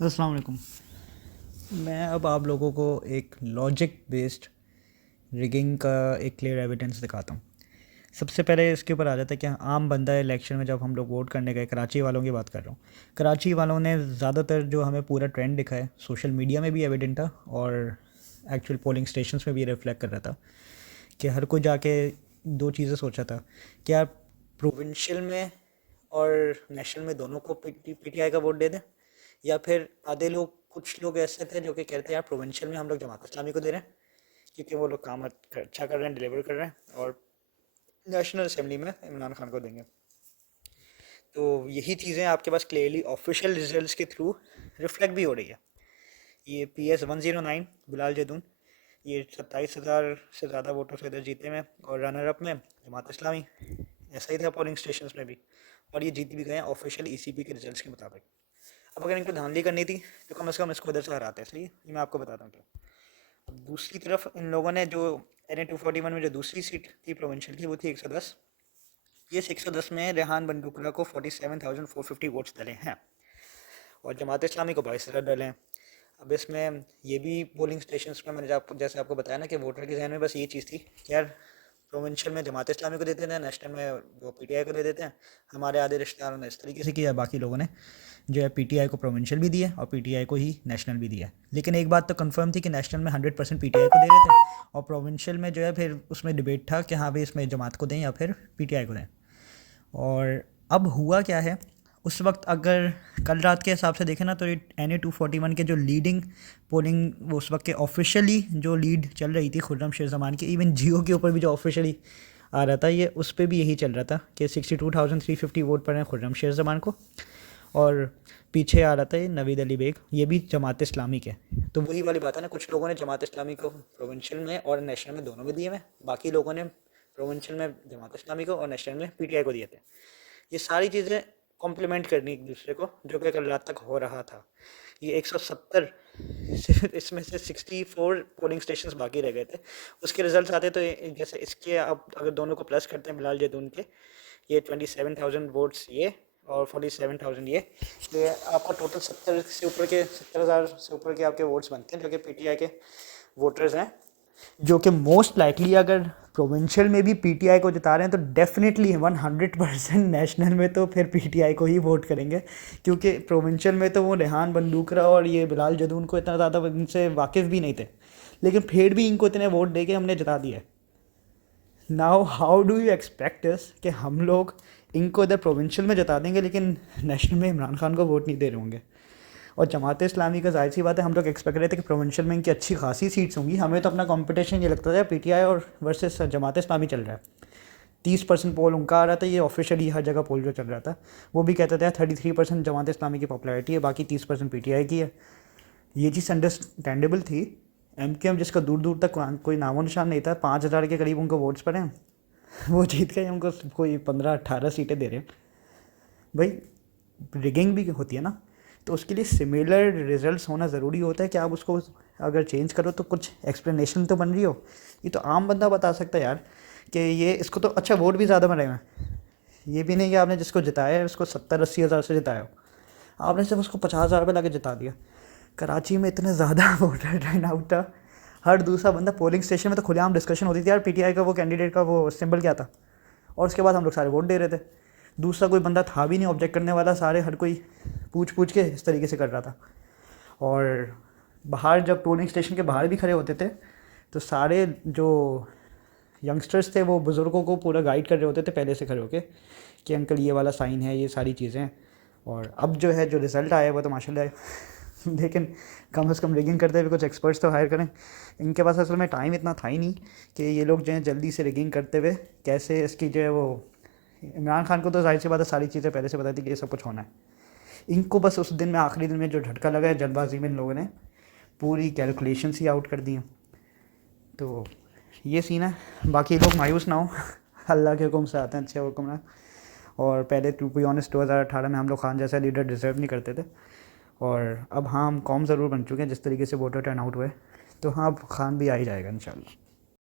अस्सलाम वालेकुम। मैं अब आप लोगों को एक लॉजिक बेस्ड रिगिंग का एक क्लियर एविडेंस दिखाता हूँ। सबसे पहले इसके ऊपर आ जाता है कि आम बंदा इलेक्शन में जब हम लोग वोट करने गए, कराची वालों की बात कर रहा हूँ। कराची वालों ने ज़्यादातर जो हमें पूरा ट्रेंड दिखा है, सोशल मीडिया में भी एविडेंट था और एक्चुअल पोलिंग स्टेशंस में भी रिफ्लेक्ट कर रहा था कि हर कोई जाके दो चीज़ें सोचा था कि यार प्रोविंशियल में और नेशनल में दोनों को पीटीआई का वोट दे दें, या फिर आधे लोग, कुछ लोग ऐसे थे जो कि कहते हैं यार प्रोविंशियल में हम लोग जमात इस्लामी को दे रहे हैं क्योंकि वो लोग काम अच्छा कर रहे हैं, डिलीवर कर रहे हैं, और नेशनल असेंबली में इमरान खान को देंगे। तो यही चीज़ें आपके पास क्लियरली ऑफिशियल रिजल्ट्स के थ्रू रिफ्लेक्ट भी हो रही है। ये PS109 बिलाल जदून, ये 27,000 से ज़्यादा वोटों से इधर जीते में, और रनर अप में जमात इस्लामी। ऐसा ही था पोलिंग स्टेशन में भी, और ये जीत भी गए हैं ऑफिशियल ECP के रिजल्ट्स के मुताबिक। अब अगर इनको धांधली करनी थी तो कम से कम इसको इधर से हराते हैं। सही है, ये मैं आपको बताता हूँ क्या। अब दूसरी तरफ इन लोगों ने जो NA 241 में जो दूसरी सीट थी प्रोविंशियल की, वो थी 110। ये 110 में रेहान बंडूकरा को 47,450 वोट्स डले हैं और जमात इस्लामी को 22,000 डले हैं। अब इसमें ये भी पोलिंग स्टेशन में मैंने जैसे आपको बताया ना कि वोटर के जहन में बस ये चीज़ थी कि यार प्रोविंशियल में जमात इस्लामी को देते हैं, नेशनल में वो PTI को दे देते हैं। हमारे आधे रिश्तेदारों ने इस तरीके से किया, बाकी लोगों ने जो है PTI को प्रोविंशियल भी दिया और PTI को ही नेशनल भी दिया। लेकिन एक बात तो कंफर्म थी कि नेशनल में 100% PTI को दे रहे थे, और प्रोविंशियल में जो है फिर उसमें डिबेट था कि हाँ भाई इसमें जमात को दें या फिर PTI को दें। और अब हुआ क्या है, उस वक्त अगर कल रात के हिसाब से देखें ना, तो ये NA 241 के जो लीडिंग पोलिंग उस वक्त के ऑफिशियली जो लीड चल रही थी खुर्रम शेर जमान की, इवन जियो के ऊपर भी जो ऑफिशियली आ रहा था, ये उस पर भी यही चल रहा था कि 62,350 वोट पड़े हैं खुर्रम शेर जमान को, और पीछे आ रहा था ये नवीद अली बेग, ये भी जमात इस्लामी के। तो वही वाली बात है ना, कुछ लोगों ने जमात इस्लामी को प्रोविंशियल में और नेशनल में दोनों में दिए हैं, बाकी लोगों ने प्रोविंशियल में जमात इस्लामी को और नेशनल में PTI को दिए थे। ये सारी चीज़ें कॉम्प्लीमेंट करनी एक दूसरे को, जो कि कल रात तक हो रहा था। ये 170 इसमें से 64 पोलिंग स्टेशंस बाकी रह गए थे, उसके रिजल्ट्स आते तो जैसे इसके, अब अगर दोनों को प्लस करते हैं बिलाल जैतून के, ये 27,000 वोट्स ये और 47,000 ये, तो ये आपका टोटल 70,000 से ऊपर के आपके वोट्स बनते हैं, जो कि PTI के वोटर्स हैं, जो कि मोस्ट लाइकली अगर प्रोविंशियल में भी PTI को जिता रहे हैं तो डेफिनेटली 100% नेशनल में तो फिर PTI को ही वोट करेंगे, क्योंकि प्रोविंशियल में तो वो रेहान बंदूकरा और ये बिलाल जदून को इतना ज़्यादा इनसे वाकिफ़ भी नहीं थे, लेकिन फिर भी इनको इतने वोट दे के हमने जिता दिया। Now how do you expect us कि हम लोग इनको इधर प्रोविंशियल में जिता देंगे लेकिन नेशनल में इमरान खान को वोट नहीं दे रहे होंगे। और जमात इस्लामी का जाहिर सी बात है, हम लोग एक्सपेक्ट कर रहे थे कि प्रोविंशियल में इनकी अच्छी खासी सीट्स होंगी। हमें तो अपना कंपटीशन ये लगता था PTI और वर्सेस जमात इस्लामी चल रहा है। 30% पोल उनका आ रहा था, ये ऑफिशियली हर जगह पोल जो चल रहा था वो भी कहते थे 33% जमात इस्लामी की पॉपुलैरिटी है, बाकी 30% PTI की है। ये चीज़ अंडरस्टैंडेबल थी। MKM जिसका दूर दूर तक कोई नामो निशान नहीं था, 5,000 के करीब उनको वोट्स पड़े हैं, वो जीत गए, उनको कोई 15-18 सीटें दे रहे हैं। भाई रिगिंग भी होती है ना, तो उसके लिए सिमिलर रिजल्ट्स होना ज़रूरी होता है कि आप उसको अगर चेंज करो तो कुछ एक्सप्लेनेशन तो बन रही हो। ये तो आम बंदा बता सकता है यार कि ये इसको तो अच्छा वोट भी ज़्यादा मिले हैं। ये भी नहीं कि आपने जिसको जिताया है उसको 70-80 हज़ार से जिताया हो, आपने सिर्फ उसको 50,000 रुपये ला जिता दिया। कराची में इतने ज़्यादा वोटर टर्न आउट था, हर दूसरा बंदा पोलिंग स्टेशन में तो खुलेआम डिस्कशन होती थी यार PTI का वो कैंडिडेट का वो सिंबल क्या था, और उसके बाद हम लोग सारे वोट दे रहे थे। दूसरा कोई बंदा था भी नहीं ऑब्जेक्ट करने वाला, सारे हर कोई पूछ पूछ के इस तरीके से कर रहा था। और बाहर जब पोलिंग स्टेशन के बाहर भी खड़े होते थे तो सारे जो यंगस्टर्स थे वो बुज़ुर्गों को पूरा गाइड कर रहे होते थे पहले से खड़े होके कि अंकल ये वाला साइन है, ये सारी चीज़ें। और अब जो है जो रिज़ल्ट आया वो तो माशाल्लाह है लेकिन कम से कम रिगिंग करते हुए कुछ एक्सपर्ट्स तो हायर करें। इनके पास असल में टाइम इतना था ही नहीं कि ये लोग जो है जल्दी से रिगिंग करते हुए कैसे इसकी जो है वो, इमरान खान को तो जाहिर सी बात है सारी चीज़ें पहले से पता थी कि ये सब कुछ होना है। इनको बस उस दिन में आखिरी दिन में जो झटका लगा है, जल्दबाजी में इन लोगों ने पूरी कैलकुलेशंस ही आउट कर दी हैं। तो ये सीन है, बाकी लोग मायूस ना हो अल्लाह के हुक्म से आते हैं अच्छे हुक्मरान। और पहले टू बी ऑनेस्ट 2018 में हम लोग खान जैसा लीडर डिज़र्व नहीं करते थे, और अब हाँ हम कौम ज़रूर बन चुके हैं जिस तरीके से वोटर टर्न आउट हुए, तो हाँ अब खान भी आ ही जाएगा इंशाल्लाह।